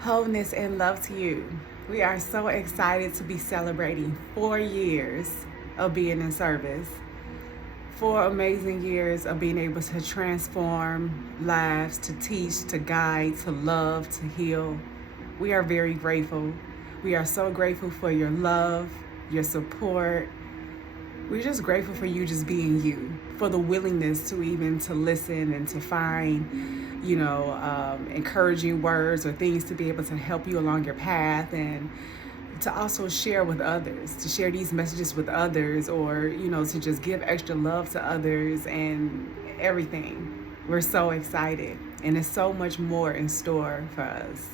Wholeness and love to you. We are so excited to be celebrating 4 years of being in service. 4 amazing years of being able to transform lives, to teach, to guide, to love, to heal. We are very grateful. We are so grateful for your love, your support. We're just grateful for you just being you, for the willingness to even to listen and to find, encouraging words or things to be able to help you along your path, and to also share with others, to share these messages with others, or, to just give extra love to others and everything. We're so excited, and there's so much more in store for us.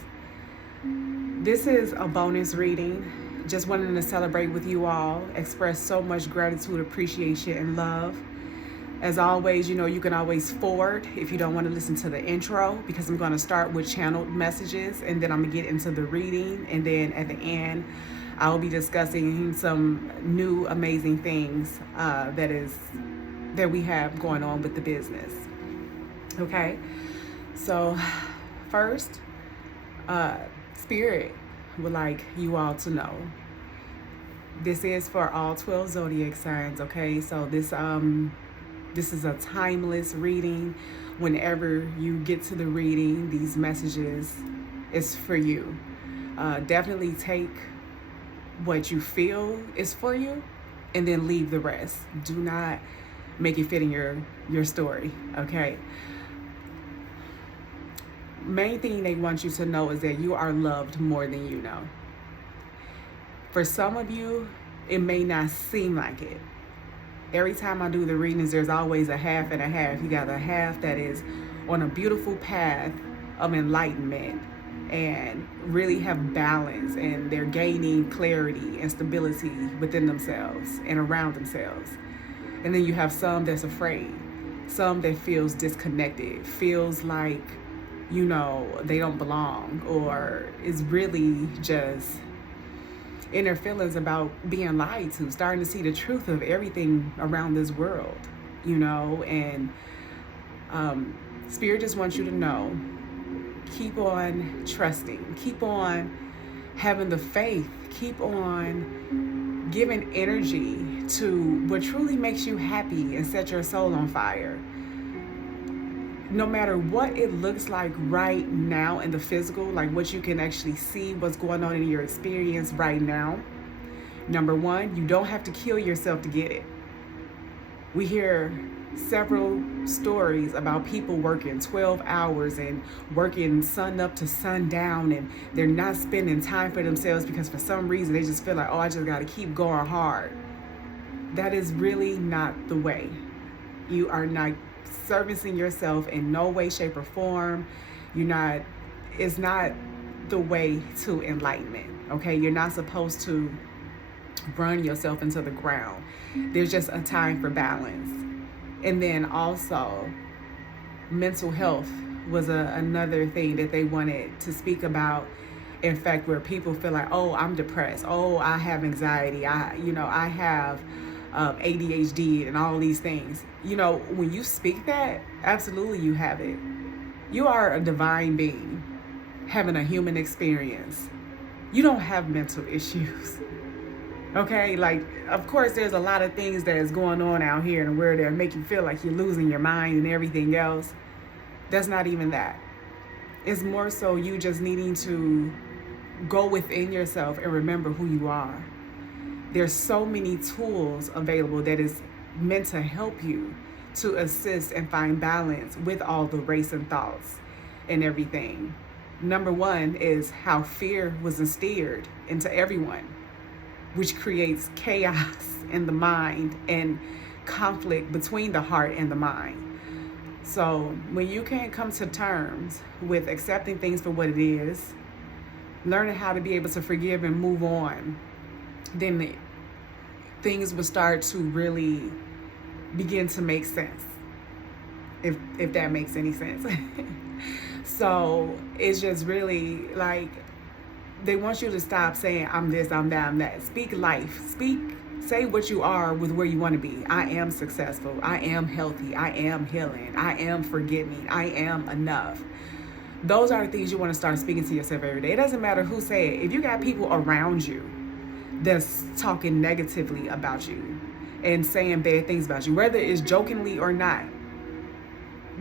This is a bonus reading. Just wanted to celebrate with you all, express so much gratitude, appreciation, and love. As always, you can always forward if you don't want to listen to the intro, because I'm going to start with channeled messages, and then I'm going to get into the reading, and then at the end, I'll be discussing some new amazing things that we have going on with the business. Okay, so first, Spirit would like you all to know this is for all 12 zodiac signs. Okay, so this is a timeless reading. Whenever you get to the reading, these messages is for you. Definitely take what you feel is for you, and then leave the rest. Do not make it fit in your story. Okay. Main thing they want you to know is that you are loved more than you know. For some of you, it may not seem like it. Every time I do the readings, there's always a half and a half. You got a half that is on a beautiful path of enlightenment and really have balance, and they're gaining clarity and stability within themselves and around themselves. And then you have some that's afraid, some that feels disconnected, feels like they don't belong, or is really just in their feelings about being lied to, starting to see the truth of everything around this world, and Spirit just wants you to know, keep on trusting, keep on having the faith, keep on giving energy to what truly makes you happy and set your soul on fire. No matter what it looks like right now in the physical, like what you can actually see, what's going on in your experience right now. Number one, you don't have to kill yourself to get it. We hear several stories about people working 12 hours and working sun up to sundown, and they're not spending time for themselves because for some reason they just feel like, oh, I just got to keep going hard. That is really not the way. You are not servicing yourself in no way, shape, or form. It's not the way to enlightenment. Okay, you're not supposed to run yourself into the ground. There's just a time for balance. And then also, mental health was another thing that they wanted to speak about. In fact, where people feel like, oh, I'm depressed, oh, I have anxiety, I have ADHD and all these things. When you speak that, absolutely you have it. You are a divine being having a human experience. You don't have mental issues. Okay, like, of course, there's a lot of things that is going on out here in the world that make you feel like you're losing your mind and everything else. That's not even that. It's more so you just needing to go within yourself and remember who you are. There's so many tools available that is meant to help you to assist and find balance with all the racing thoughts and everything. Number one is how fear was instilled into everyone, which creates chaos in the mind and conflict between the heart and the mind. So when you can't come to terms with accepting things for what it is, learning how to be able to forgive and move on, then things will start to really begin to make sense, if that makes any sense. So it's just really like they want you to stop saying, I'm this, I'm that, I'm that. Speak life. Say what you are with where you want to be. I am successful. I am healthy. I am healing. I am forgiving. I am enough. Those are the things you want to start speaking to yourself every day. It doesn't matter who say it. If you got people around you that's talking negatively about you and saying bad things about you, whether it's jokingly or not,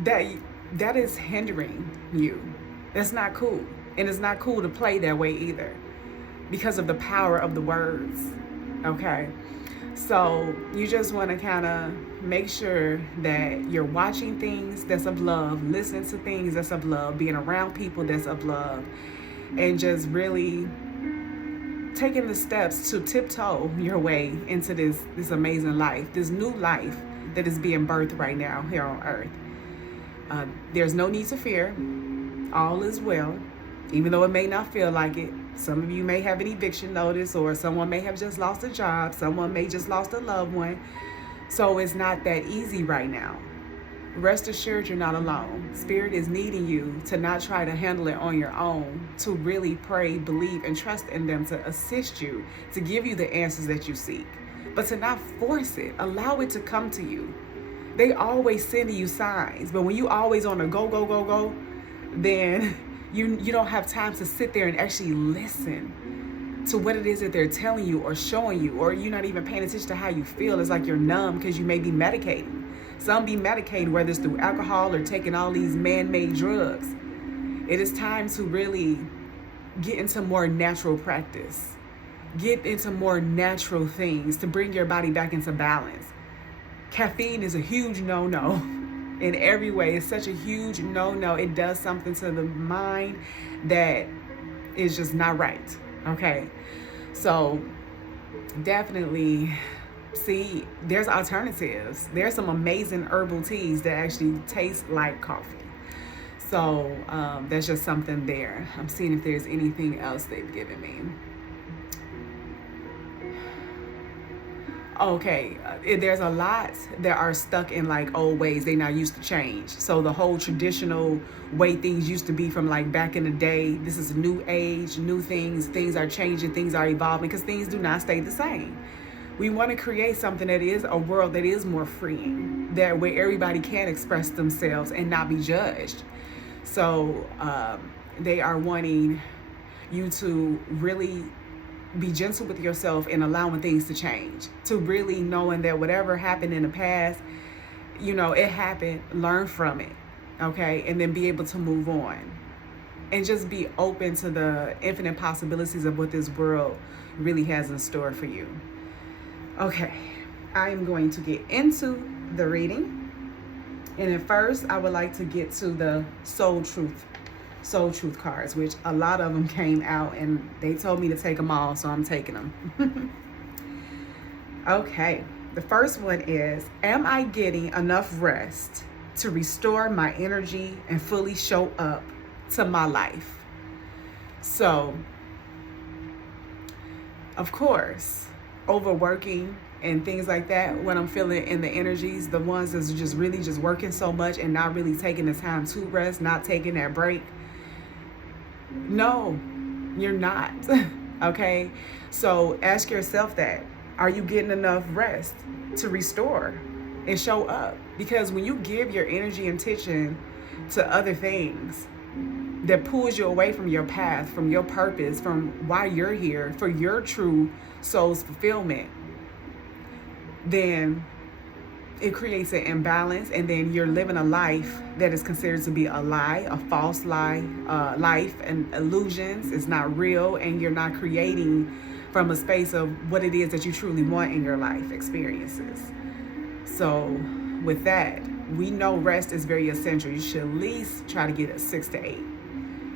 that is hindering you. That's not cool. And it's not cool to play that way either, because of the power of the words. Okay? So you just want to kind of make sure that you're watching things that's of love, listening to things that's of love, being around people that's of love, and just really taking the steps to tiptoe your way into this amazing life, this new life that is being birthed right now here on earth. There's no need to fear. All is well, even though it may not feel like it. Some of you may have an eviction notice, or someone may have just lost a job. Someone may just lost a loved one. So it's not that easy right now. Rest assured, you're not alone. Spirit is needing you to not try to handle it on your own, to really pray, believe, and trust in them to assist you, to give you the answers that you seek, but to not force it. Allow it to come to you. They always sending you signs, but when you always on a go, go, go, go, then you don't have time to sit there and actually listen to what it is that they're telling you or showing you, or you're not even paying attention to how you feel. It's like you're numb because you may be medicating. Some be medicated, whether it's through alcohol or taking all these man-made drugs. It is time to really get into more natural practice. Get into more natural things to bring your body back into balance. Caffeine is a huge no-no. In every way. It's such a huge no-no. It does something to the mind that is just not right. Okay? So definitely see, there's alternatives. There's some amazing herbal teas that actually taste like coffee. So that's just something there. I'm seeing if there's anything else they've given me. Okay, there's a lot that are stuck in like old ways. They not used to change. So the whole traditional way things used to be from like back in the day, this is a new age, new things are changing, things are evolving, because things do not stay the same. We want to create something that is a world that is more freeing, that where everybody can express themselves and not be judged. So they are wanting you to really be gentle with yourself and allowing things to change, to really knowing that whatever happened in the past, it happened, learn from it, okay, and then be able to move on and just be open to the infinite possibilities of what this world really has in store for you. Okay, I am going to get into the reading, and at first I would like to get to the soul truth cards, which a lot of them came out and they told me to take them all, so I'm taking them. Okay, the first one is, am I getting enough rest to restore my energy and fully show up to my life? So, of course, overworking and things like that, when I'm feeling in the energies, the ones that's just really just working so much and not really taking the time to rest, not taking that break, no, you're not. Okay? So ask yourself that. Are you getting enough rest to restore and show up? Because when you give your energy and attention to other things that pulls you away from your path, from your purpose, from why you're here, for your true soul's fulfillment, then it creates an imbalance, and then you're living a life that is considered to be a lie, a false lie, life and illusions. It's not real, and you're not creating from a space of what it is that you truly want in your life experiences. So with that, we know rest is very essential. You should at least try to get it 6 to 8,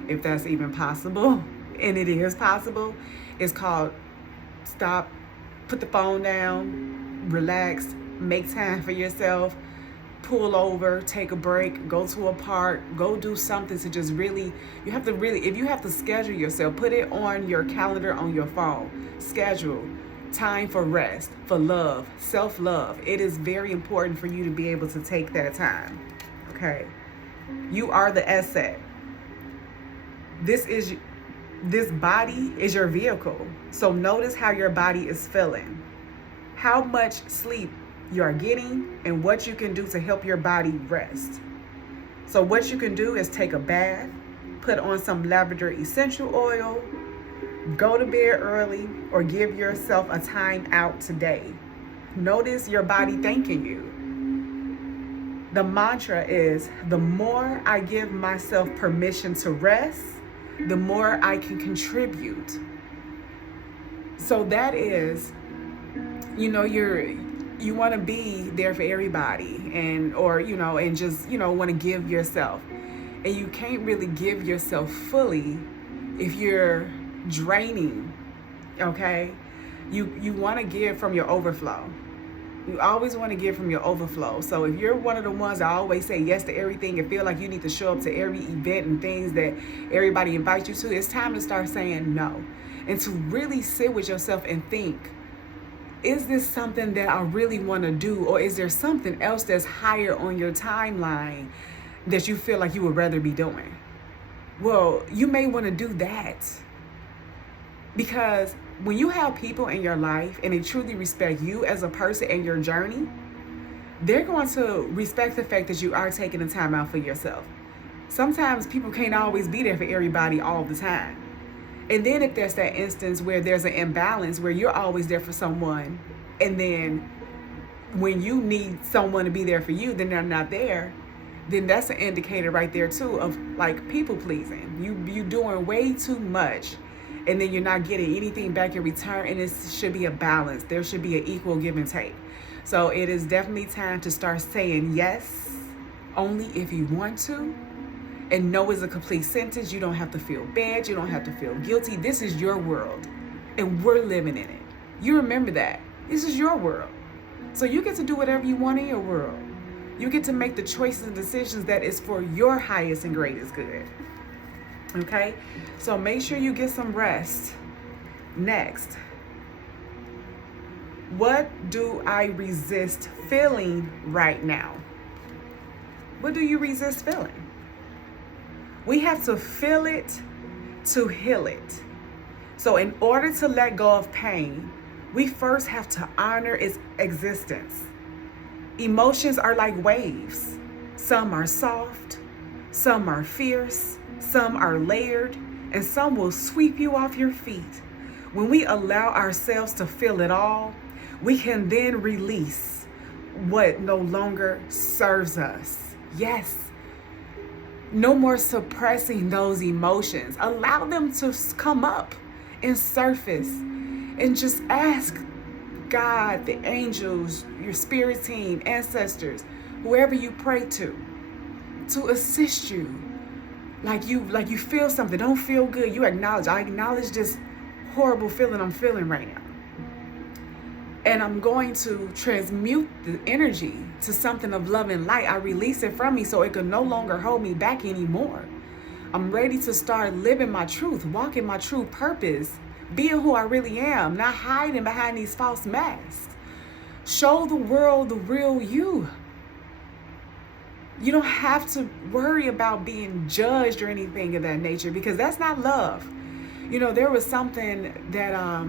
if that's even possible, and it is possible. It's called stop, put the phone down, relax, make time for yourself, pull over, take a break, go to a park, go do something to just really, if you have to schedule yourself, put it on your calendar on your phone. Schedule time for rest, for love, self-love. It is very important for you to be able to take that time. Okay? You are the asset. This body is your vehicle. So notice how your body is feeling, how much sleep you are getting, and what you can do to help your body rest. So what you can do is take a bath, put on some lavender essential oil, go to bed early, or give yourself a time out today. Notice your body thanking you. The mantra is, the more I give myself permission to rest, the more I can contribute. So that is, you want to be there for everybody, and just, want to give yourself. And you can't really give yourself fully if you're draining, okay? You want to give from your overflow. You always want to give from your overflow. So if you're one of the ones that always say yes to everything and feel like you need to show up to every event and things that everybody invites you to, it's time to start saying no. And to really sit with yourself and think, is this something that I really want to do? Or is there something else that's higher on your timeline that you feel like you would rather be doing? Well, you may want to do that. Because when you have people in your life and they truly respect you as a person and your journey, they're going to respect the fact that you are taking the time out for yourself. Sometimes people can't always be there for everybody all the time. And then if there's that instance where there's an imbalance where you're always there for someone, and then when you need someone to be there for you, then they're not there, then that's an indicator right there too of like people pleasing. You doing way too much, and then you're not getting anything back in return, and it should be a balance. There should be an equal give and take. So it is definitely time to start saying yes only if you want to. And no is a complete sentence. You don't have to feel bad. You don't have to feel guilty. This is your world, and we're living in it. You remember that. This is your world. So you get to do whatever you want in your world. You get to make the choices and decisions that is for your highest and greatest good. Okay? So make sure you get some rest. Next. What do I resist feeling right now? What do you resist feeling? We have to feel it to heal it. So in order to let go of pain, we first have to honor its existence. Emotions are like waves. Some are soft, some are fierce, some are layered, and some will sweep you off your feet. When we allow ourselves to feel it all, we can then release what no longer serves us. Yes. No more suppressing those emotions. Allow them to come up and surface, and just ask God, the angels, your spirit team, ancestors, whoever you pray to assist you. Like you feel something, don't feel good. You acknowledge, I acknowledge this horrible feeling I'm feeling right now. And I'm going to transmute the energy to something of love and light. I release it from me so it can no longer hold me back anymore. I'm ready to start living my truth, walking my true purpose, being who I really am, not hiding behind these false masks. Show the world the real you. You don't have to worry about being judged or anything of that nature, because that's not love. There was something that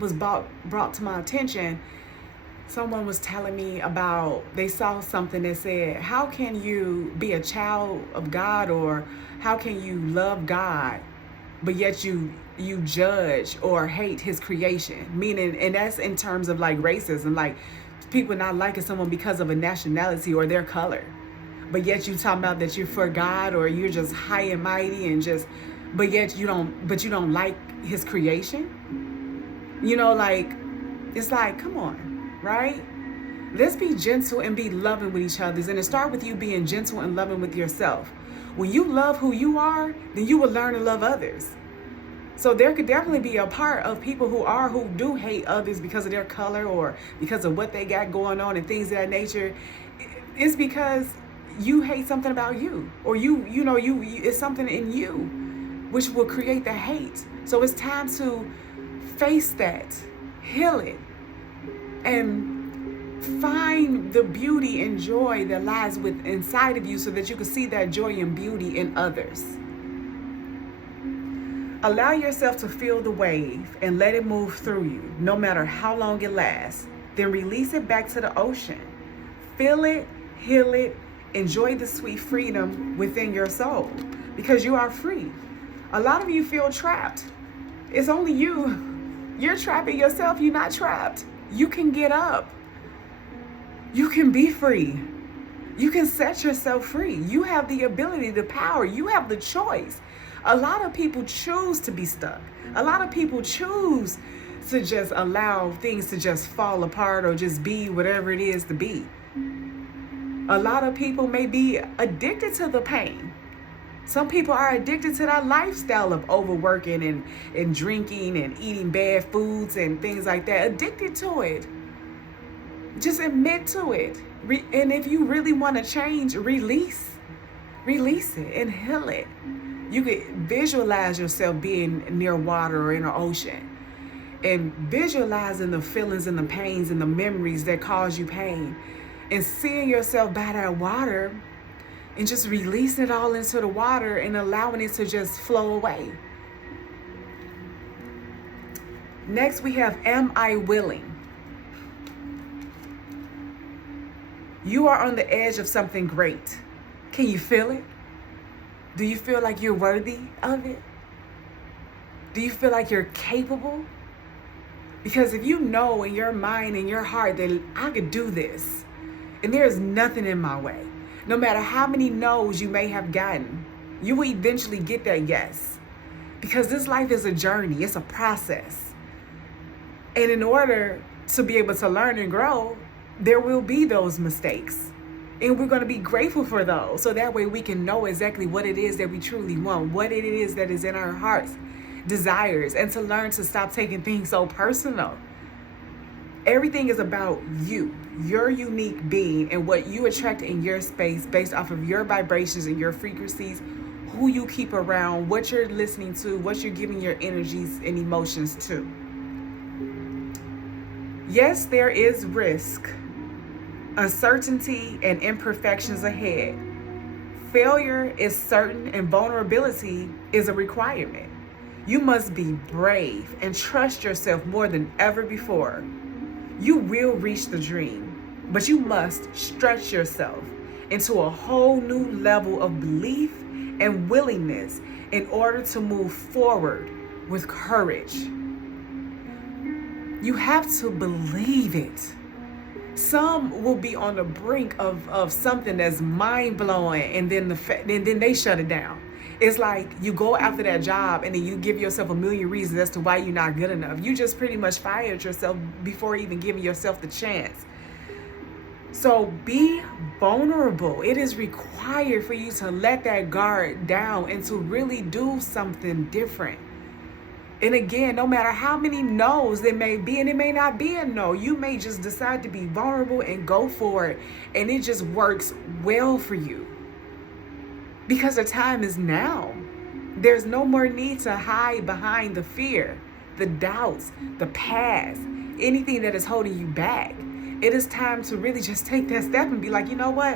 was brought to my attention. Someone was telling me about, they saw something that said, how can you be a child of God, or how can you love God, but yet you judge or hate his creation? Meaning, and that's in terms of like racism, like people not liking someone because of a nationality or their color. But yet you talking about that you're for God, or you're just high and mighty and just, but yet you don't like his creation. It's like, come on, right? Let's be gentle and be loving with each other. And it start with you being gentle and loving with yourself. When you love who you are, then you will learn to love others. So there could definitely be a part of people who do hate others because of their color or because of what they got going on and things of that nature. It's because you hate something about you, or you it's something in you which will create the hate. So it's time to face that, heal it, and find the beauty and joy that lies inside of you, so that you can see that joy and beauty in others. Allow yourself to feel the wave and let it move through you, no matter how long it lasts. Then release it back to the ocean. Feel it, heal it, enjoy the sweet freedom within your soul. because you are free. A lot of you feel trapped. It's only you. You're trapping yourself. You're not trapped. You can get up. You can be free. You can set yourself free. You have the ability, the power. You have the choice. A lot of people choose to be stuck. A lot of people choose to just allow things to just fall apart or just be whatever it is to be. A lot of people may be addicted to the pain. Some people are addicted to that lifestyle of overworking and drinking and eating bad foods and things like that. Addicted to it. Just admit to it. And if you really want to change, release it and heal it. You could visualize yourself being near water or in an ocean and visualizing the feelings and the pains and the memories that cause you pain and seeing yourself by that water and just releasing it all into the water and allowing it to just flow away. Next we have, am I willing? You are on the edge of something great. Can you feel it? Do you feel like you're worthy of it? Do you feel like you're capable? Because if you know in your mind and your heart that I could do this and there's nothing in my way, no matter how many no's you may have gotten, you will eventually get that yes. Because this life is a journey, it's a process. And in order to be able to learn and grow, there will be those mistakes. And we're going to be grateful for those. So that way we can know exactly what it is that we truly want, what it is that is in our hearts, desires, and to learn to stop taking things so personal. Everything is about you, your unique being, and what you attract in your space based off of your vibrations and your frequencies, who you keep around, what you're listening to, what you're giving your energies and emotions to. Yes, there is risk, uncertainty, and imperfections ahead. Failure is certain and vulnerability is a requirement. You must be brave and trust yourself more than ever before. You will reach the dream, but you must stretch yourself into a whole new level of belief and willingness in order to move forward with courage. You have to believe it. Some will be on the brink of something that's mind-blowing and then they shut it down. It's like you go after that job and then you give yourself a million reasons as to why you're not good enough. You just pretty much fired yourself before even giving yourself the chance. So be vulnerable. It is required for you to let that guard down and to really do something different. And again, no matter how many no's there may be, and it may not be a no, you may just decide to be vulnerable and go for it. And it just works well for you. Because the time is now. There's no more need to hide behind the fear, the doubts, the past, anything that is holding you back. It is time to really just take that step and be like, you know what?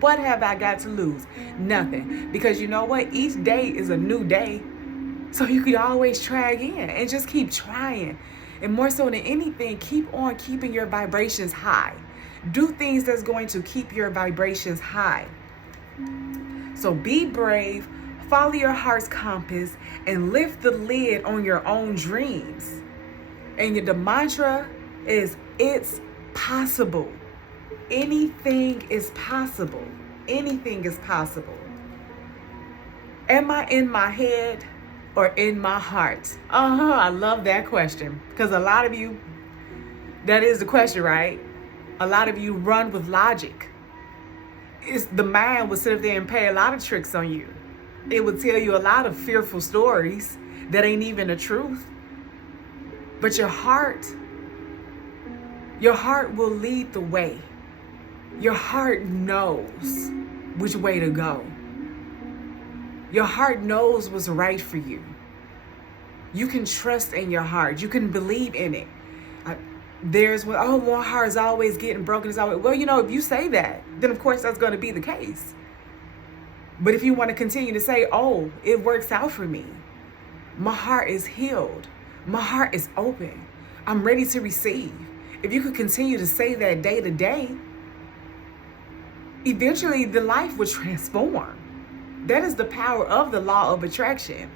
What have I got to lose? Nothing. Because you know what? Each day is a new day. So you could always try again and just keep trying. And more so than anything, keep on keeping your vibrations high. Do things that's going to keep your vibrations high. So be brave, follow your heart's compass, and lift the lid on your own dreams. And the mantra is, it's possible. Anything is possible. Anything is possible. Am I in my head or in my heart? I love that question. Because a lot of you, that is the question, right? A lot of you run with logic. The mind will sit up there and play a lot of tricks on you. It will tell you a lot of fearful stories that ain't even the truth. But your heart will lead the way. Your heart knows which way to go. Your heart knows what's right for you. You can trust in your heart. You can believe in it. There's my heart is always getting broken. It's always, well, if you say that, then of course that's going to be the case. But if you want to continue to say, it works out for me. My heart is healed. My heart is open. I'm ready to receive. If you could continue to say that day to day, eventually the life will transform. That is the power of the law of attraction.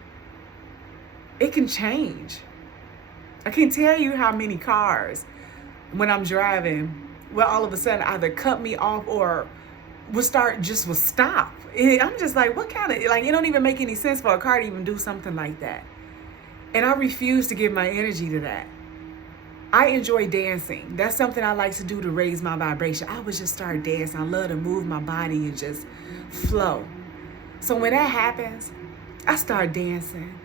It can change. I can't tell you how many cars, when I'm driving, will all of a sudden either cut me off or will stop. I'm just like, what kind of, like, it don't even make any sense for a car to even do something like that. And I refuse to give my energy to that. I enjoy dancing. That's something I like to do to raise my vibration. I would just start dancing. I love to move my body and just flow. So when that happens, I start dancing.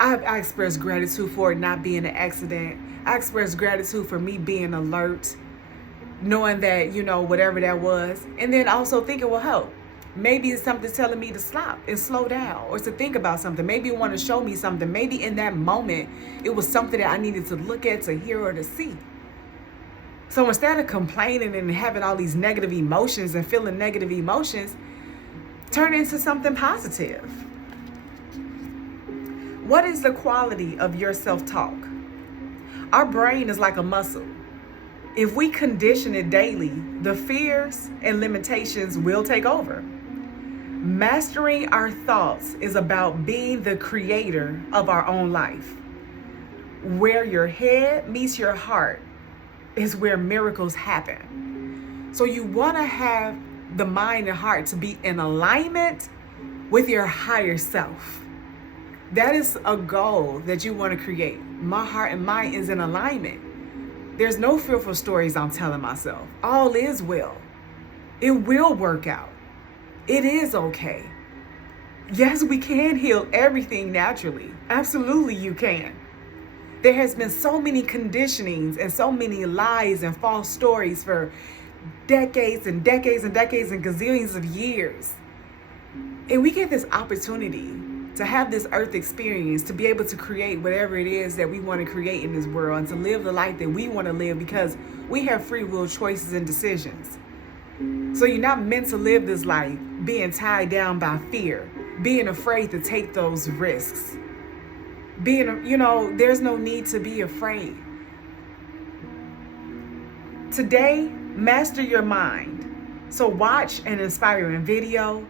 I express gratitude for it not being an accident. I express gratitude for me being alert, knowing that, whatever that was. And then also thinking, well, hell, maybe it's something telling me to stop and slow down, or to think about something. Maybe it want to show me something. Maybe in that moment, it was something that I needed to look at, to hear, or to see. So instead of complaining and having all these negative emotions and feeling negative emotions, turn into something positive. What is the quality of your self-talk? Our brain is like a muscle. If we condition it daily, the fears and limitations will take over. Mastering our thoughts is about being the creator of our own life. Where your head meets your heart is where miracles happen. So you want to have the mind and heart to be in alignment with your higher self. That is a goal that you want to create. My heart and mind is in alignment. There's no fearful stories I'm telling myself. All is well. It will work out. It is okay. Yes, we can heal everything naturally. Absolutely, you can. There has been so many conditionings and so many lies and false stories for decades and decades and decades and gazillions of years. And we get this opportunity to have this earth experience, to be able to create whatever it is that we want to create in this world, and to live the life that we want to live, because we have free will choices and decisions. So you're not meant to live this life being tied down by fear, being afraid to take those risks. There's no need to be afraid. Today, master your mind. So watch an inspiring video,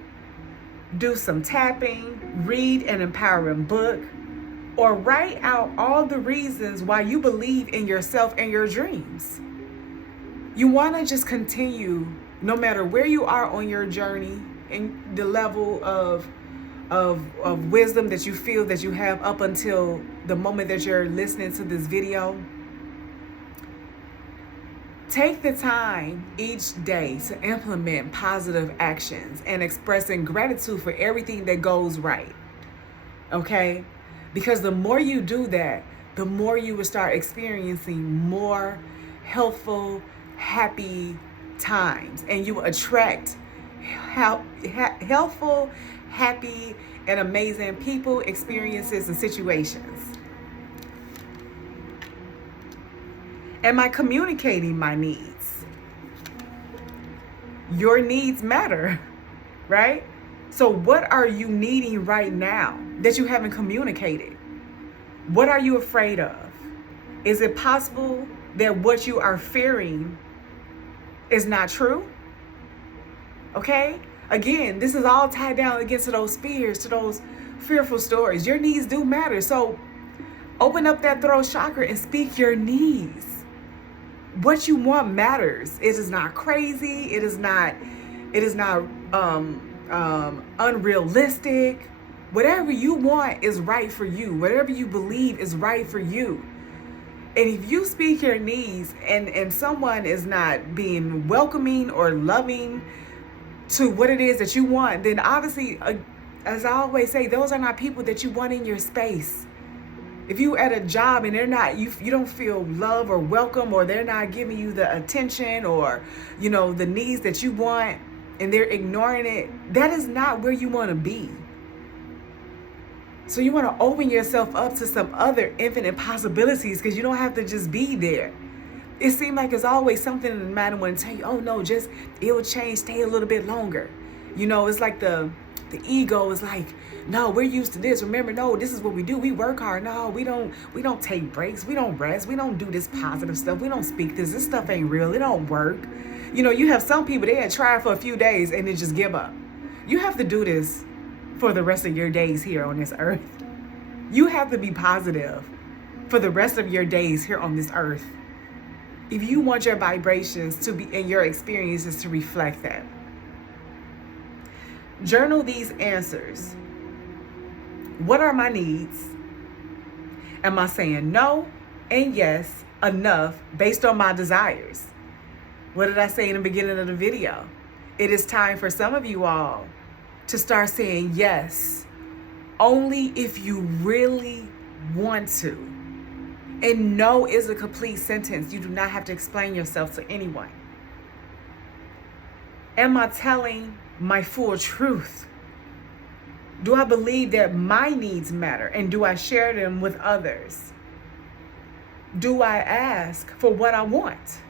do some tapping, read an empowering book, or write out all the reasons why you believe in yourself and your dreams. You want to just continue, no matter where you are on your journey and the level of wisdom that you feel that you have up until the moment that you're listening to this video. Take the time each day to implement positive actions and expressing gratitude for everything that goes right. Okay? Because the more you do that, the more you will start experiencing more healthful, happy times. And you will attract healthful, happy, and amazing people, experiences, and situations. Am I communicating my needs? Your needs matter, right? So what are you needing right now that you haven't communicated? What are you afraid of? Is it possible that what you are fearing is not true? Okay? Again, this is all tied down against those fears, to those fearful stories. Your needs do matter. So open up that throat chakra and speak your needs. What you want matters. It is not crazy. It is not unrealistic. Whatever you want is right for you. Whatever you believe is right for you. And if you speak your needs and someone is not being welcoming or loving to what it is that you want, then obviously, as I always say, those are not people that you want in your space. If you at a job and they're not, you don't feel love or welcome, or they're not giving you the attention or, the needs that you want, and they're ignoring it, that is not where you want to be. So you want to open yourself up to some other infinite possibilities, because you don't have to just be there. It seems like it's always something in the matter when tell you, oh no, just, it'll change, stay a little bit longer. It's like the ego is like, no, we're used to this. Remember, no, this is what we do. We work hard. No, we don't take breaks. We don't rest. We don't do this positive stuff. We don't speak this. This stuff ain't real. It don't work. You have some people, they had tried for a few days and then just give up. You have to do this for the rest of your days here on this earth. You have to be positive for the rest of your days here on this earth if you want your vibrations to be and your experiences to reflect that. Journal these answers. What are my needs? Am I saying no and yes enough based on my desires? What did I say in the beginning of the video? It is time for some of you all to start saying yes only if you really want to. And no is a complete sentence. You do not have to explain yourself to anyone. Am I telling my full truth? Do I believe that my needs matter? And do I share them with others? Do I ask for what I want?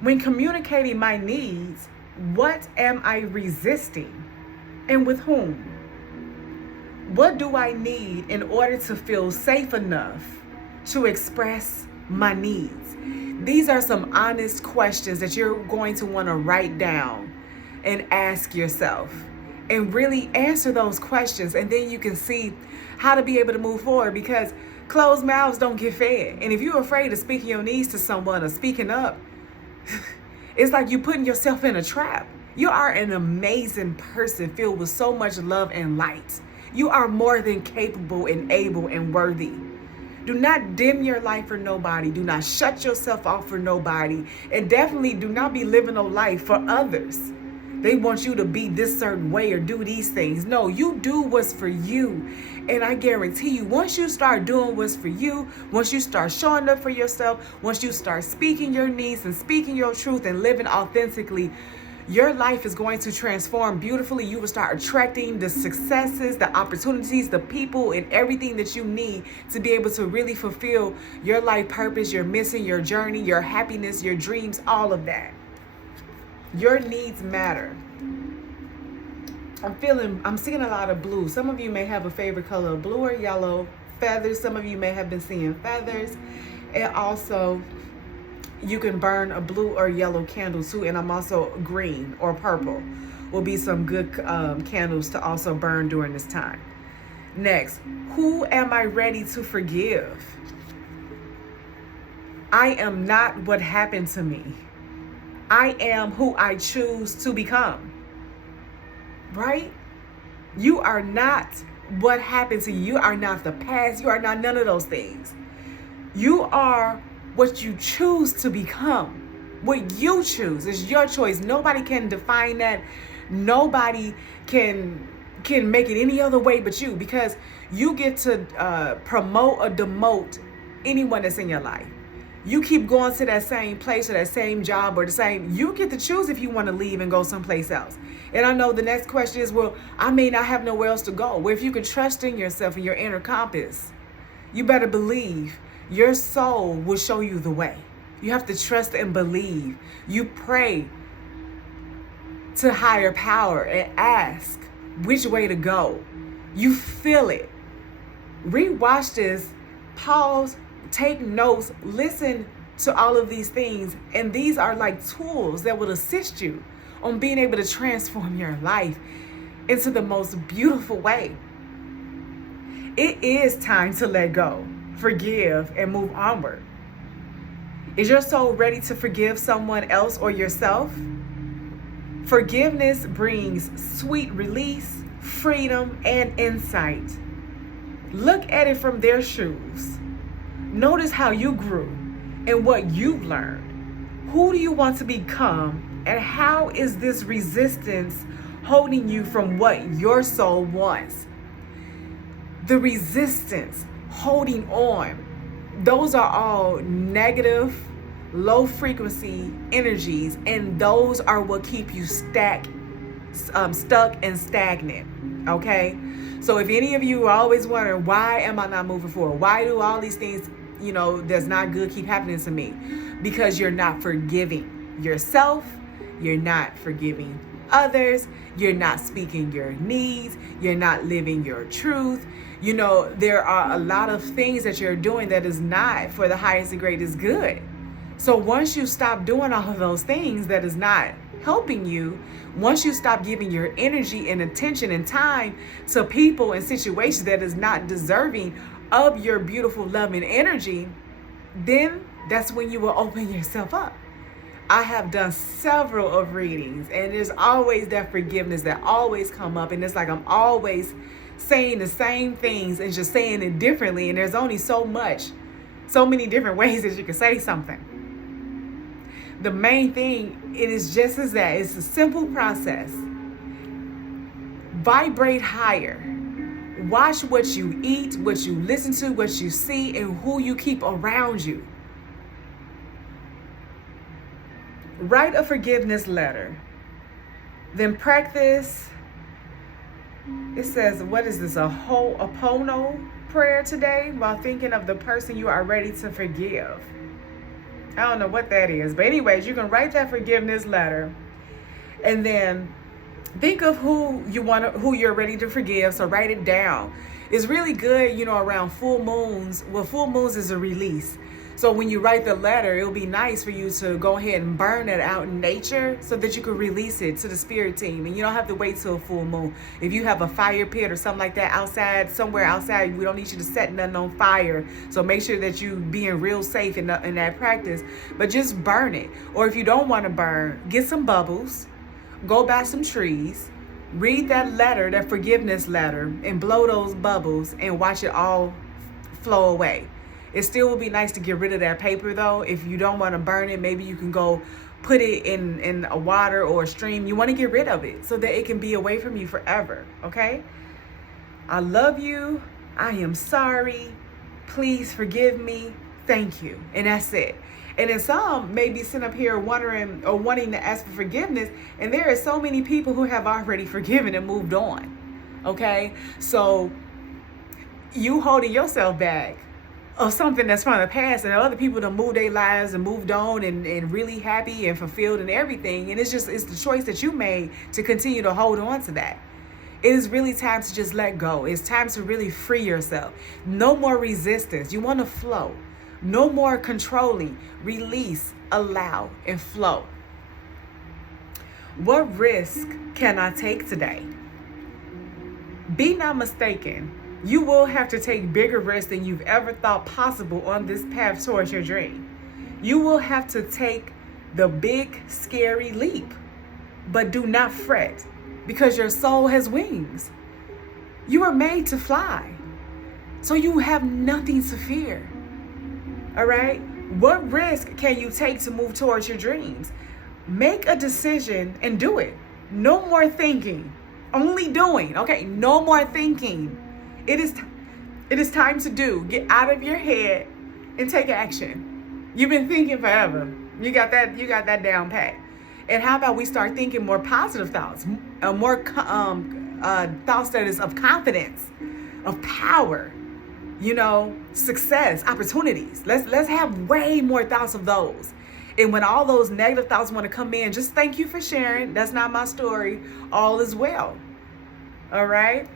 When communicating my needs, what am I resisting? And with whom? What do I need in order to feel safe enough to express my needs? These are some honest questions that you're going to want to write down and ask yourself and really answer those questions. And then you can see how to be able to move forward, because closed mouths don't get fed. And if you're afraid of speaking your needs to someone or speaking up, it's like you're putting yourself in a trap. You are an amazing person filled with so much love and light. You are more than capable and able and worthy. Do not dim your light for nobody. Do not shut yourself off for nobody. And definitely do not be living a life for others. They want you to be this certain way or do these things. No, you do what's for you. And I guarantee you, once you start doing what's for you, once you start showing up for yourself, once you start speaking your needs and speaking your truth and living authentically, your life is going to transform beautifully. You will start attracting the successes, the opportunities, the people, and everything that you need to be able to really fulfill your life purpose, your mission, your journey, your happiness, your dreams, all of that. Your needs matter. I'm seeing a lot of blue. Some of you may have a favorite color of blue or yellow. Feathers. Some of you may have been seeing feathers. And also, you can burn a blue or yellow candle too. And I'm also green or purple will be some good candles to also burn during this time. Next, who am I ready to forgive? I am not what happened to me. I am who I choose to become. Right? You are not what happened to you. You are not the past. You are not none of those things. You are what you choose to become. What you choose is your choice. Nobody can define that. Nobody can make it any other way but you, because you get to promote or demote anyone that's in your life. You keep going to that same place or that same job or the same, you get to choose if you want to leave and go someplace else. And I know the next question is, well, I may not have nowhere else to go. Well, if you can trust in yourself and your inner compass, you better believe your soul will show you the way. You have to trust and believe. You pray to higher power and ask which way to go. You feel it. Rewatch this, pause, take notes, listen to all of these things. And these are like tools that will assist you on being able to transform your life into the most beautiful way. It is time to let go, forgive, and move onward. Is your soul ready to forgive someone else or yourself? Forgiveness brings sweet release, freedom, and insight. Look at it from their shoes. Notice how you grew and what you've learned. Who do you want to become, and how is this resistance holding you from what your soul wants? The resistance, holding on, those are all negative, low frequency energies, and those are what keep you stuck and stagnant. Okay? So if any of you are always wondering, why am I not moving forward? Why do all these things, that's not good keep happening to me? Because you're not forgiving yourself. You're not forgiving others. You're not speaking your needs. You're not living your truth. There are a lot of things that you're doing that is not for the highest and greatest good. So once you stop doing all of those things that is not helping you, once you stop giving your energy and attention and time to people and situations that is not deserving of your beautiful love and energy, then that's when you will open yourself up. I have done several of readings, and there's always that forgiveness that always come up, and it's like I'm always saying the same things and just saying it differently, and there's only so many different ways that you can say something. The main thing, it is just as that. It's a simple process. Vibrate higher. Watch what you eat, what you listen to, what you see, and who you keep around you. Write a forgiveness letter. Then practice, it says, what is this, a Ho'oponopono prayer today while thinking of the person you are ready to forgive. I don't know what that is. But anyways, you can write that forgiveness letter and then think of who you're ready to forgive. So write it down. It's really good, around full moons. Well, full moons is a release. So when you write the letter, it'll be nice for you to go ahead and burn it out in nature so that you can release it to the spirit team. And you don't have to wait till a full moon. If you have a fire pit or something like that outside, somewhere outside, we don't need you to set nothing on fire. So make sure that you being real safe in that practice. But just burn it. Or if you don't want to burn, get some bubbles, go buy some trees, read that letter, that forgiveness letter, and blow those bubbles and watch it all flow away. It still would be nice to get rid of that paper, though. If you don't want to burn it, maybe you can go put it in a water or a stream. You want to get rid of it so that it can be away from you forever, okay? I love you. I am sorry. Please forgive me. Thank you. And that's it. And then some may be sitting up here wondering or wanting to ask for forgiveness, and there are so many people who have already forgiven and moved on, okay? So you holding yourself back of something that's from the past, and other people that moved their lives and moved on and really happy and fulfilled and everything. And it's the choice that you made to continue to hold on to that. It is really time to just let go. It's time to really free yourself. No more resistance. You want to flow. No more controlling. Release, allow, and flow. What risk can I take today? Be not mistaken. You will have to take bigger risks than you've ever thought possible on this path towards your dream. You will have to take the big, scary leap. But do not fret, because your soul has wings. You were made to fly. So you have nothing to fear. All right? What risk can you take to move towards your dreams? Make a decision and do it. No more thinking. Only doing. Okay? No more thinking. It is time to do. Get out of your head and take action. You've been thinking forever. You got that down pat. And how about we start thinking more positive thoughts, more thoughts that is of confidence, of power, success, opportunities. Let's have way more thoughts of those. And when all those negative thoughts want to come in, just thank you for sharing. That's not my story. All is well. All right.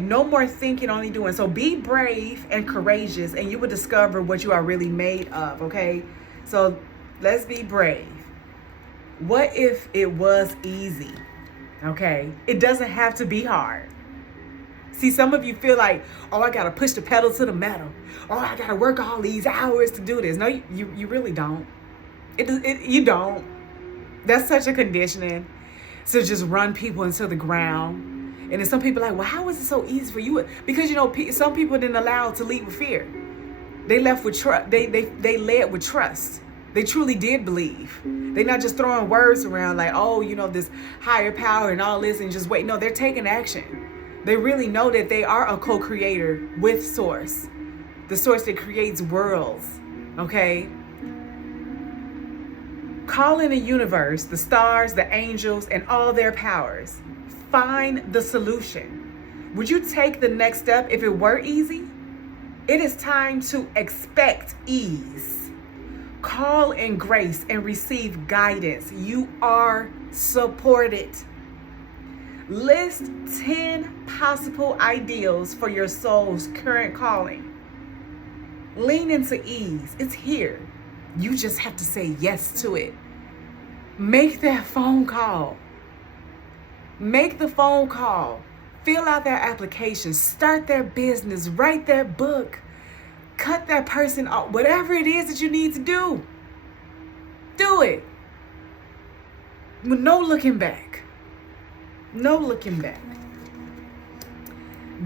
No more thinking, only doing. So be brave and courageous, and you will discover what you are really made of, okay? So let's be brave. What if it was easy? Okay? It doesn't have to be hard. See, some of you feel like, oh, I got to push the pedal to the metal. Oh, I got to work all these hours to do this. No, you really don't. You don't. That's such a conditioning to just run people into the ground. And then some people are like, well, how is it so easy for you? Because, some people didn't allow to lead with fear. They left with trust. They led with trust. They truly did believe. They're not just throwing words around like, oh, this higher power and all this and just wait. No, they're taking action. They really know that they are a co-creator with Source. The Source that creates worlds. Okay? Call in the universe, the stars, the angels, and all their powers. Find the solution. Would you take the next step if it were easy? It is time to expect ease. Call in grace and receive guidance. You are supported. List 10 possible ideals for your soul's current calling. Lean into ease. It's here. You just have to say yes to it. Make that phone call. Make the phone call. Fill out their application. Start their business. Write their book. Cut that person off. Whatever it is that you need to do, do it. With no looking back. No looking back.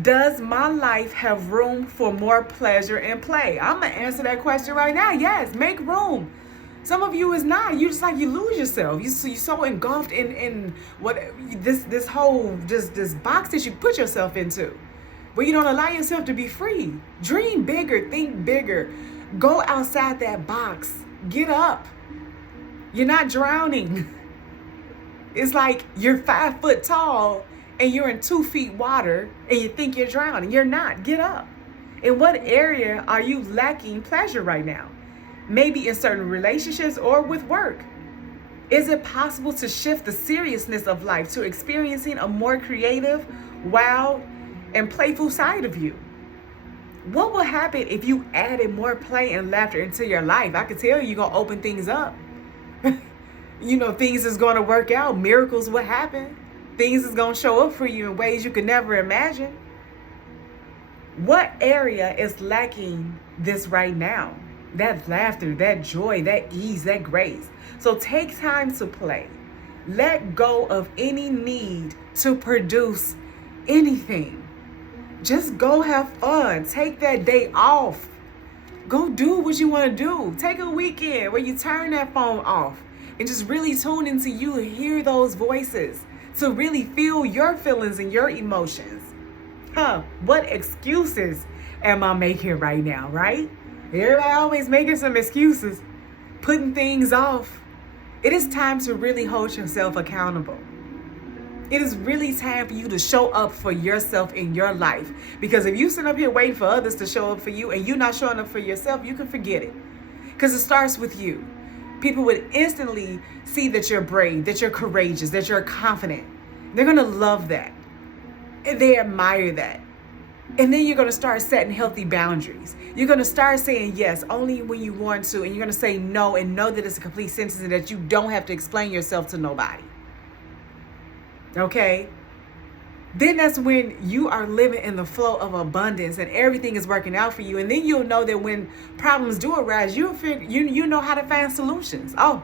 Does my life have room for more pleasure and play? I'm going to answer that question right now. Yes, make room. Some of you is not. You just like you lose yourself. You're so engulfed in what this whole this box that you put yourself into, where you don't allow yourself to be free. Dream bigger, think bigger. Go outside that box. Get up. You're not drowning. It's like you're 5 foot tall and you're in 2 feet water and you think you're drowning. You're not. Get up. In what area are you lacking pleasure right now? Maybe in certain relationships or with work. Is it possible to shift the seriousness of life to experiencing a more creative, wild, and playful side of you? What will happen if you added more play and laughter into your life? I can tell you're going to open things up. Things is going to work out. Miracles will happen. Things is going to show up for you in ways you could never imagine. What area is lacking this right now? That laughter, that joy, that ease, that grace. So take time to play. Let go of any need to produce anything. Just go have fun. Take that day off. Go do what you want to do. Take a weekend where you turn that phone off and just really tune into you and hear those voices to really feel your feelings and your emotions. What excuses am I making right now, right? Everybody always making some excuses, putting things off. It is time to really hold yourself accountable. It is really time for you to show up for yourself in your life. Because if you sit up here waiting for others to show up for you and you're not showing up for yourself, you can forget it. Because it starts with you. People would instantly see that you're brave, that you're courageous, that you're confident. They're going to love that. And they admire that. And then you're going to start setting healthy boundaries. You're going to start saying yes only when you want to. And you're going to say no and know that it's a complete sentence and that you don't have to explain yourself to nobody. Okay? Then that's when you are living in the flow of abundance and everything is working out for you. And then you'll know that when problems do arise, you know how to find solutions. Oh,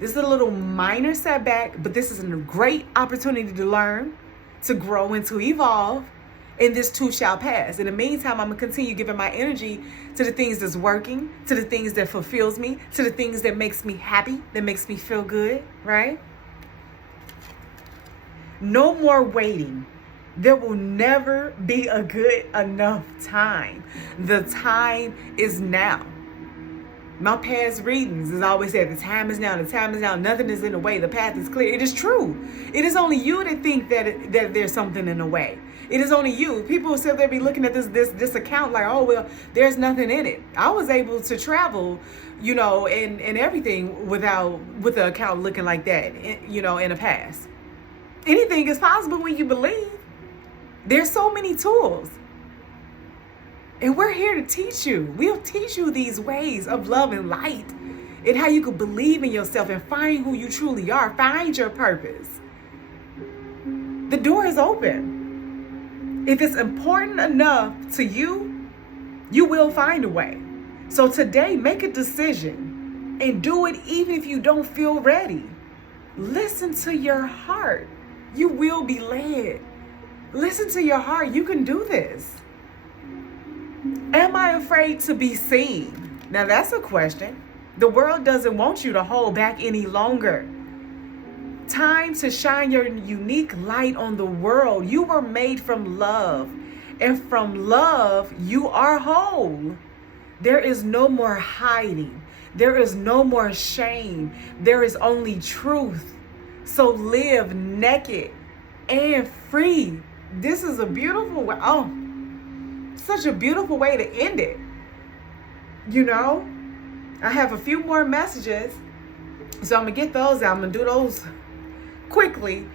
this is a little minor setback, but this is a great opportunity to learn, to grow, and to evolve. And this too shall pass. In the meantime, I'm going to continue giving my energy to the things that's working, to the things that fulfills me, to the things that makes me happy, that makes me feel good, right? No more waiting. There will never be a good enough time. The time is now. My past readings has always said, the time is now, the time is now, nothing is in the way, the path is clear. It is true. It is only you that think that there's something in the way. It is only you. People sit there be looking at this account like, oh, well, there's nothing in it. I was able to travel, and everything with the account looking like that, in the past. Anything is possible when you believe. There's so many tools. And we're here to teach you. We'll teach you these ways of love and light and how you can believe in yourself and find who you truly are. Find your purpose. The door is open. If it's important enough to you, you will find a way. So today, make a decision and do it even if you don't feel ready. Listen to your heart. You will be led. Listen to your heart. You can do this. Am I afraid to be seen? Now that's a question. The world doesn't want you to hold back any longer. Time to shine your unique light on the world. You were made from love. And from love, you are whole. There is no more hiding. There is no more shame. There is only truth. So live naked and free. This is a beautiful way. Oh, such a beautiful way to end it. I have a few more messages, so I'm going to get those out. I'm going to do those quickly.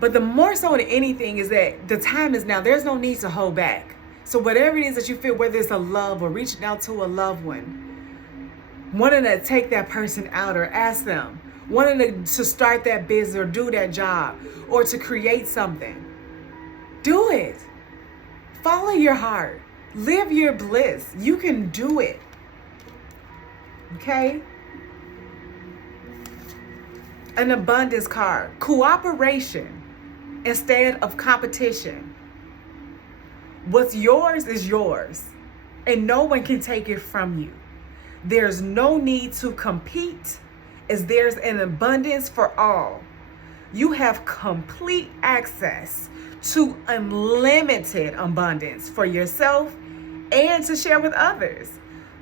But the more so than anything is that the time is now. There's no need to hold back. So whatever it is that you feel, whether it's a love or reaching out to a loved one, wanting to take that person out or ask them, wanting to start that business or do that job or to create something. Do it. Follow your heart. Live your bliss. You can do it. Okay? An abundance card. Cooperation instead of competition. What's yours is yours, and no one can take it from you. There's no need to compete, as there's an abundance for all. You have complete access to unlimited abundance for yourself and to share with others.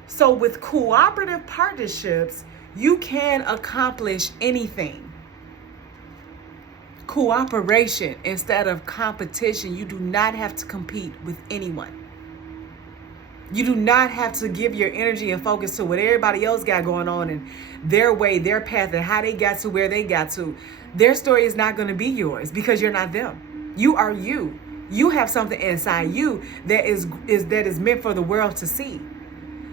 So with cooperative partnerships, you can accomplish anything. Cooperation instead of competition. You do not have to compete with anyone. You do not have to give your energy and focus to what everybody else got going on and their way, their path, and how they got to where they got to. Their story is not going to be yours because you're not them. You are you. You have something inside you that is meant for the world to see.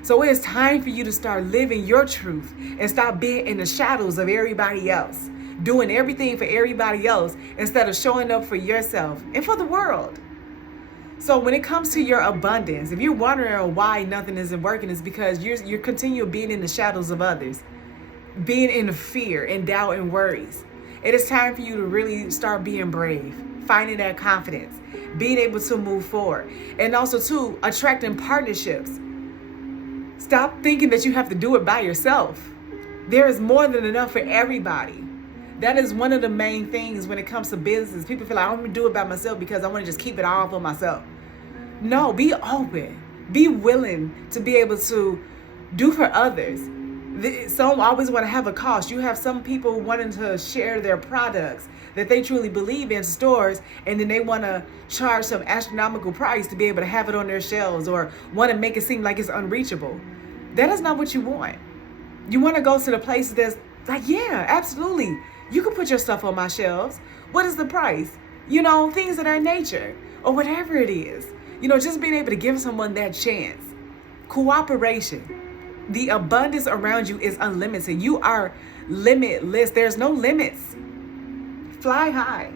So it is time for you to start living your truth and stop being in the shadows of everybody else, doing everything for everybody else instead of showing up for yourself and for the world. So when it comes to your abundance, if you're wondering why nothing isn't working, it's because you're continuing being in the shadows of others, being in fear and doubt and worries. It is time for you to really start being brave, finding that confidence, being able to move forward, and also too, attracting partnerships. Stop thinking that you have to do it by yourself. There is more than enough for everybody. That is one of the main things when it comes to business. People feel like I'm going to do it by myself because I want to just keep it all for myself. No, be open. Be willing to be able to do for others. Some always want to have a cost. You have some people wanting to share their products that they truly believe in stores, and then they want to charge some astronomical price to be able to have it on their shelves or want to make it seem like it's unreachable. That is not what you want. You want to go to the places that's like, yeah, absolutely. You can put your stuff on my shelves. What is the price? Things of that nature or whatever it is. Just being able to give someone that chance. Cooperation. The abundance around you is unlimited. You are limitless. There's no limits. Fly high.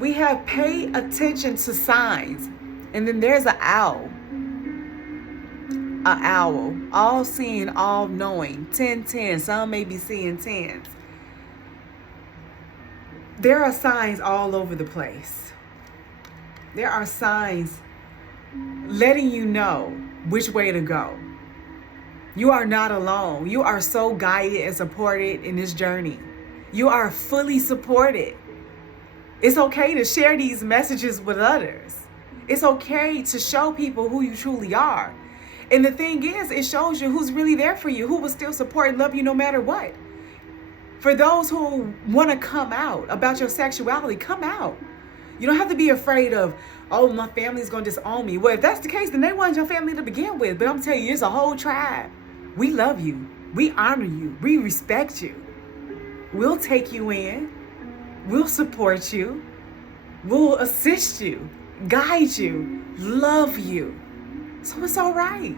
We have pay attention to signs. And then there's an owl. An owl. All seeing, all knowing. 10-10. Some may be seeing tens. There are signs all over the place. There are signs letting you know which way to go. You are not alone. You are so guided and supported in this journey. You are fully supported. It's okay to share these messages with others. It's okay to show people who you truly are. And the thing is, it shows you who's really there for you, who will still support and love you no matter what. For those who want to come out about your sexuality, come out. You don't have to be afraid of, oh, my family's going to disown me. Well, if that's the case, then they want your family to begin with. But I'm telling you, it's a whole tribe. We love you. We honor you. We respect you. We'll take you in. We'll support you. We'll assist you, guide you, love you. So it's all right.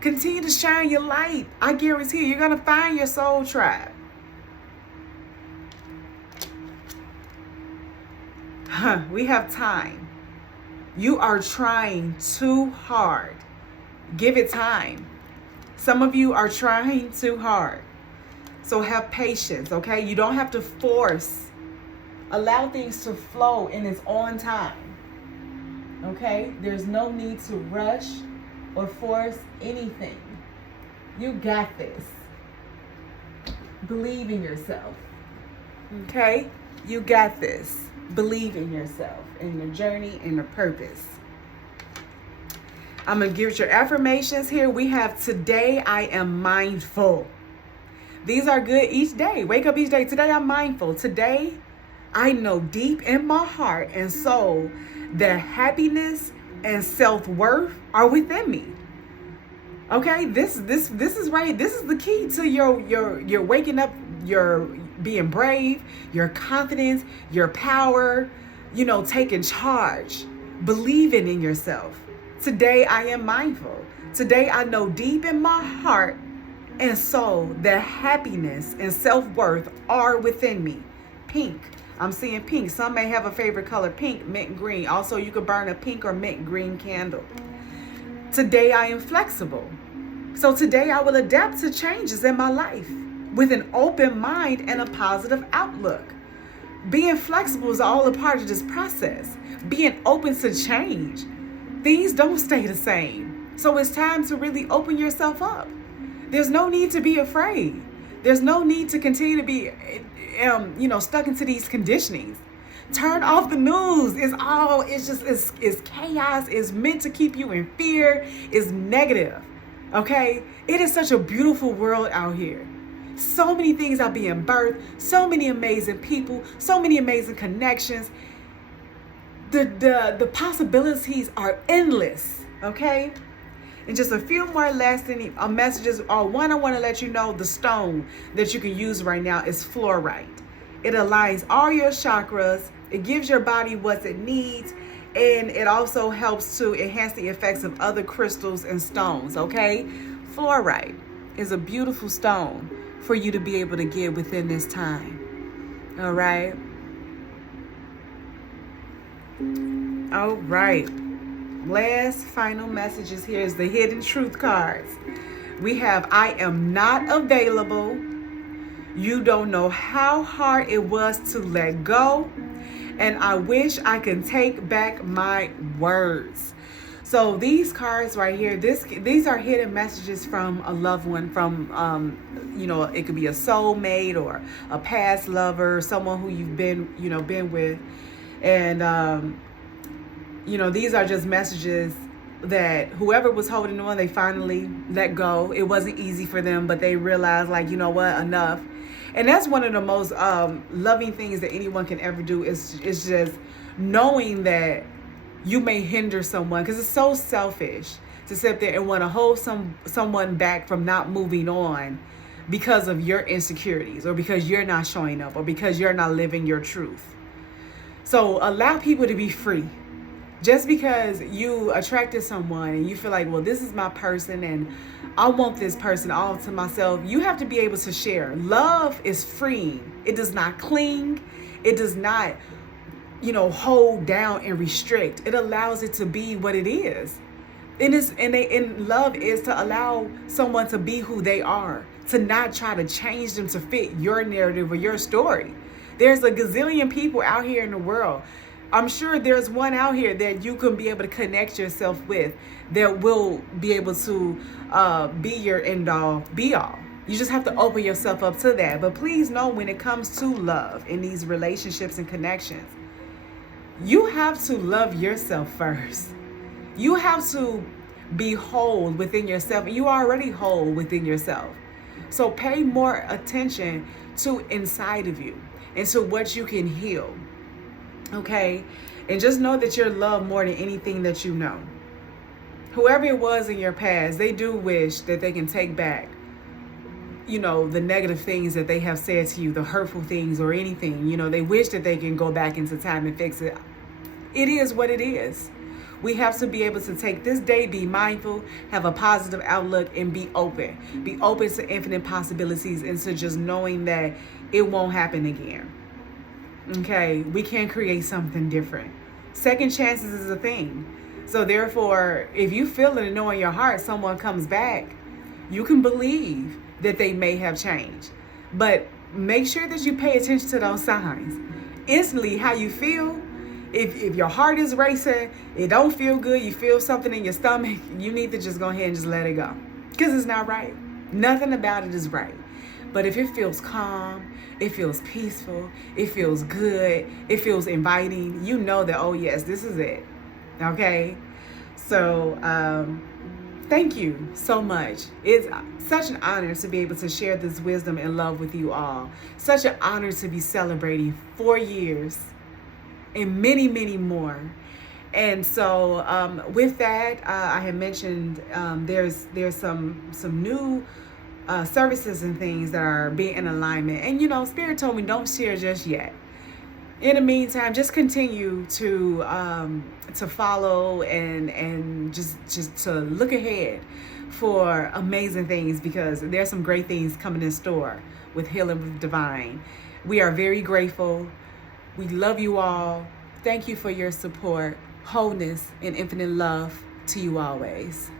Continue to shine your light. I guarantee you're going to find your soul tribe. We have time. You are trying too hard. Give it time. Some of you are trying too hard. So have patience, okay? You don't have to force. Allow things to flow in its own time. Okay? There's no need to rush or force anything. You got this. Believe in yourself. Okay? You got this. Believe in yourself, in your journey, in the purpose. I'm going to give your affirmations here. We have today I am mindful. These are good each day. Wake up each day. Today I'm mindful. Today I know deep in my heart and soul that happiness and self-worth are within me. Okay, this is right. This is the key to your waking up, your being brave, your confidence, your power, taking charge, believing in yourself. Today I am mindful. Today I know deep in my heart and soul that happiness and self-worth are within me. Pink. I'm seeing pink. Some may have a favorite color, pink, mint green. Also, you could burn a pink or mint green candle. Today I am flexible. So today I will adapt to changes in my life with an open mind and a positive outlook. Being flexible is all a part of this process. Being open to change. Things don't stay the same. So it's time to really open yourself up. There's no need to be afraid. There's no need to continue to be, stuck into these conditionings. Turn off the news. It's chaos. It's meant to keep you in fear. It's negative. Okay? It is such a beautiful world out here. So many things are being birthed. So many amazing people. So many amazing connections. The possibilities are endless. Okay? And just a few more lasting messages. One, I want to let you know the stone that you can use right now is fluorite. It aligns all your chakras. It gives your body what it needs. And it also helps to enhance the effects of other crystals and stones, okay? Fluorite is a beautiful stone for you to be able to get within this time. All right? All right. Last final messages here is the hidden truth cards. We have, I am not available. You don't know how hard it was to let go. And I wish I could take back my words. So these cards right here, these are hidden messages from a loved one, from, it could be a soulmate or a past lover, someone who you've been with. And, these are just messages that whoever was holding on, they finally let go. It wasn't easy for them, but they realized, like, you know what, enough. And that's one of the most loving things that anyone can ever do is just knowing that you may hinder someone, because it's so selfish to sit there and want to hold someone back from not moving on because of your insecurities, or because you're not showing up, or because you're not living your truth. So allow people to be free. Just because you attracted someone and you feel like, well, this is my person and I want this person all to myself, you have to be able to share. Love is freeing. It does not cling. It does not, hold down and restrict. It allows it to be what it is. And love is to allow someone to be who they are, to not try to change them to fit your narrative or your story. There's a gazillion people out here in the world. I'm sure there's one out here that you can be able to connect yourself with that will be able to be your end all be all. You just have to open yourself up to that. But please know, when it comes to love in these relationships and connections, you have to love yourself first. You have to be whole within yourself. You are already whole within yourself. So pay more attention to inside of you and to what you can heal. Okay? And just know that you're loved more than anything that you know. Whoever it was in your past, they do wish that they can take back, the negative things that they have said to you, the hurtful things or anything. They wish that they can go back into time and fix it. It is what it is. We have to be able to take this day, be mindful, have a positive outlook, and be open. Be open to infinite possibilities and to just knowing that it won't happen again. Okay, we can create something different. Second chances is a thing. So therefore, if you feel it and know in your heart someone comes back, you can believe that they may have changed. But make sure that you pay attention to those signs. Instantly, how you feel, if your heart is racing, it don't feel good, you feel something in your stomach, you need to just go ahead and just let it go. Because it's not right. Nothing about it is right. But if it feels calm, it feels peaceful, it feels good, it feels inviting, you know that, oh yes, this is it. Okay? So, thank you so much. It's such an honor to be able to share this wisdom and love with you all. Such an honor to be celebrating 4 years and many, many more. And so with that, I had mentioned there's some new services and things that are being in alignment. And Spirit told me don't share just yet. In the meantime, just continue to follow and just to look ahead for amazing things, because there's some great things coming in store with Healing with Divine. We are very grateful. We love you all. Thank you for your support, wholeness, and infinite love to you always.